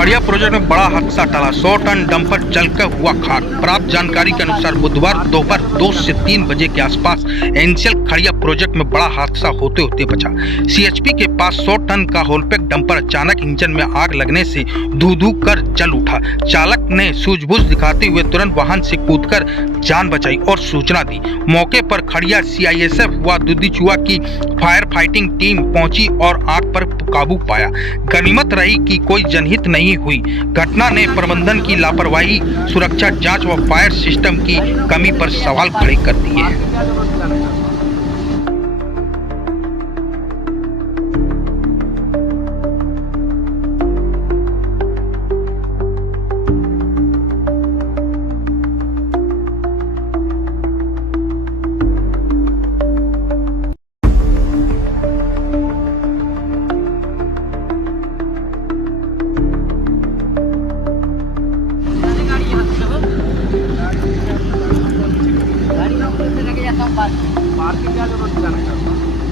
खड़िया project में बड़ा हादसा टला। 100 टन डंपर जलकर हुआ खाक। प्राप्त जानकारी के अनुसार बुधवार दोपहर 2 से 3 बजे के आसपास एनसीएल खड़िया प्रोजेक्ट में बड़ा हादसा होते होते बचा। सीएचपी के पास 100 टन का होलपैक डंपर अचानक इंजन में आग लगने से धू धू कर जल उठा। चालक ने सूझबूझ दिखाते हुए तुरंत वाहन से कूदकर जान बचाई और सूचना दी। मौके पर खड़िया सीआईएसएफ व दुधीचुआ की फायर फाइटिंग टीम पहुंची और आग पर काबू पाया। गनीमत रही कि कोई जनहित नहीं हुई। घटना ने प्रबंधन की लापरवाही, सुरक्षा जांच व फायर सिस्टम की कमी पर सवाल खड़े कर दिए। पार्किंग क्या जरूरत है?